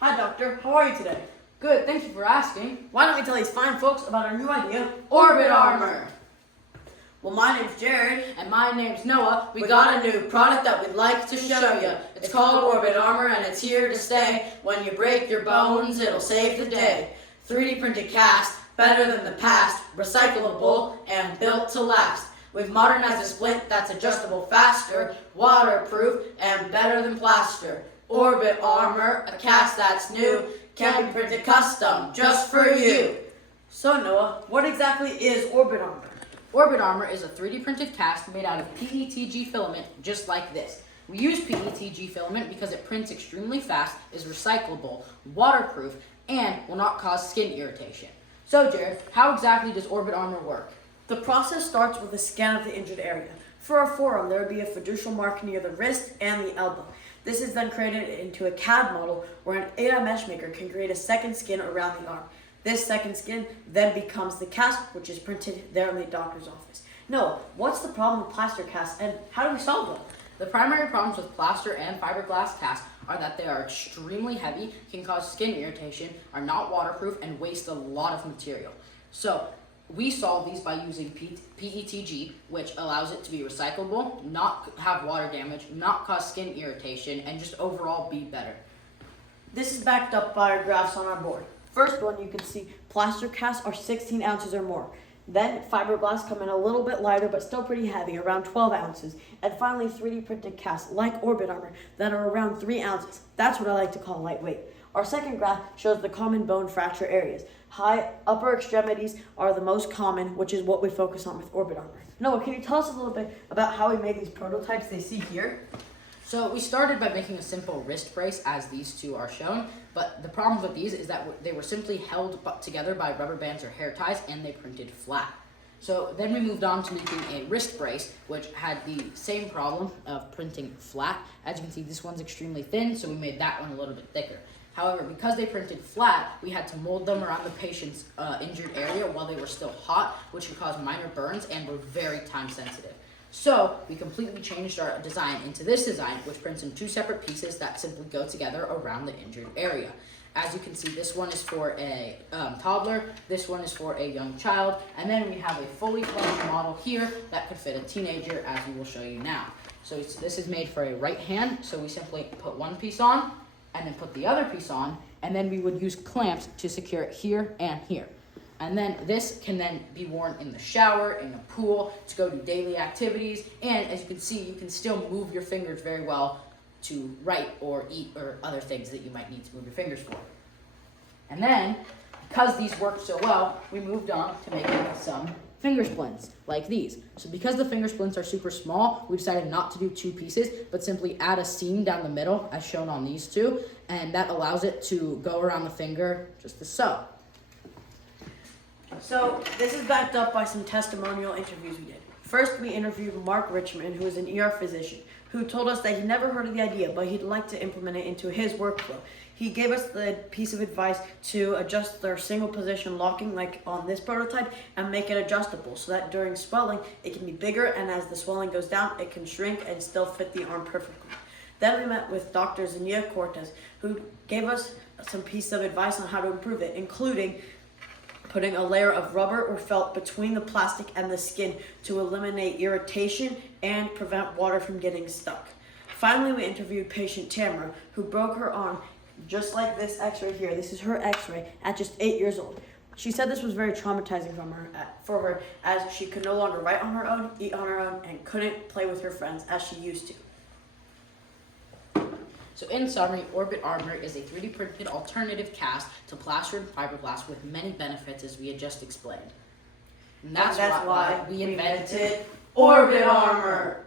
Hi doctor, how are you today? Good, thank you for asking. Why don't we tell these fine folks about our new idea, Orbit Armor. Well, my name's Jared. And my name's Noah. We got a new product that we'd like to show you. It's called Orbit Armor and it's here to stay. When you break your bones, it'll save the day. 3D printed cast, better than the past, recyclable and built to last. We've modernized a splint that's adjustable faster, waterproof, and better than plaster. Orbit Armor, a cast that's new, can be printed custom just for you. So Noah, what exactly is Orbit Armor? Orbit Armor is a 3D printed cast made out of PETG filament just like this. We use PETG filament because it prints extremely fast, is recyclable, waterproof, and will not cause skin irritation. So Jared, how exactly does Orbit Armor work? The process starts with a scan of the injured area. For a forearm, there would be a fiducial mark near the wrist and the elbow. This is then created into a CAD model where an 8i mesh maker can create a second skin around the arm. This second skin then becomes the cast, which is printed there in the doctor's office. No, what's the problem with plaster casts and how do we solve them? The primary problems with plaster and fiberglass casts are that they are extremely heavy, can cause skin irritation, are not waterproof, and waste a lot of material. So we solve these by using PETG, which allows it to be recyclable, not have water damage, not cause skin irritation, and just overall be better. This is backed up by our graphs on our board. First one, you can see plaster casts are 16 ounces or more. Then fiberglass come in a little bit lighter but still pretty heavy, around 12 ounces. And finally 3D printed casts like Orbit Armor that are around 3 ounces. That's what I like to call lightweight. Our second graph shows the common bone fracture areas. High upper extremities are the most common, which is what we focus on with Orbit Armor. Noah, can you tell us a little bit about how we made these prototypes they see here? So we started by making a simple wrist brace as these two are shown, but the problem with these is that they were simply held together by rubber bands or hair ties and they printed flat. So then we moved on to making a wrist brace, which had the same problem of printing flat. As you can see, this one's extremely thin, so we made that one a little bit thicker. However, because they printed flat, we had to mold them around the patient's injured area while they were still hot, which could cause minor burns and were very time sensitive. So we completely changed our design into this design, which prints in two separate pieces that simply go together around the injured area. As you can see, this one is for a toddler, this one is for a young child, and then we have a fully fledged model here that could fit a teenager, as we will show you now. So this is made for a right hand, so we simply put one piece on, and then put the other piece on, and then we would use clamps to secure it here and here. And then this can then be worn in the shower, in a pool, to go do daily activities, and as you can see, you can still move your fingers very well to write or eat or other things that you might need to move your fingers for. And then, because these worked so well, we moved on to making some finger splints, like these. So because the finger splints are super small, we decided not to do two pieces, but simply add a seam down the middle, as shown on these two, and that allows it to go around the finger just as so. So this is backed up by some testimonial interviews we did. First, we interviewed Mark Richmond, who is an ER physician, who told us that he'd never heard of the idea, but he'd like to implement it into his workflow. He gave us the piece of advice to adjust their single position locking like on this prototype and make it adjustable so that during swelling it can be bigger, and as the swelling goes down it can shrink and still fit the arm perfectly. Then we met with Dr. Zania Cortez, who gave us some pieces of advice on how to improve it, including putting a layer of rubber or felt between the plastic and the skin to eliminate irritation and prevent water from getting stuck. Finally, we interviewed patient Tamara, who broke her arm just like this x-ray here. This is her x-ray at just 8 years old. She said this was very traumatizing for her as she could no longer write on her own, eat on her own, and couldn't play with her friends as she used to. So in summary, Orbit Armor is a 3D printed alternative cast to plaster and fiberglass with many benefits, as we had just explained. And that's why we invented Orbit Armor.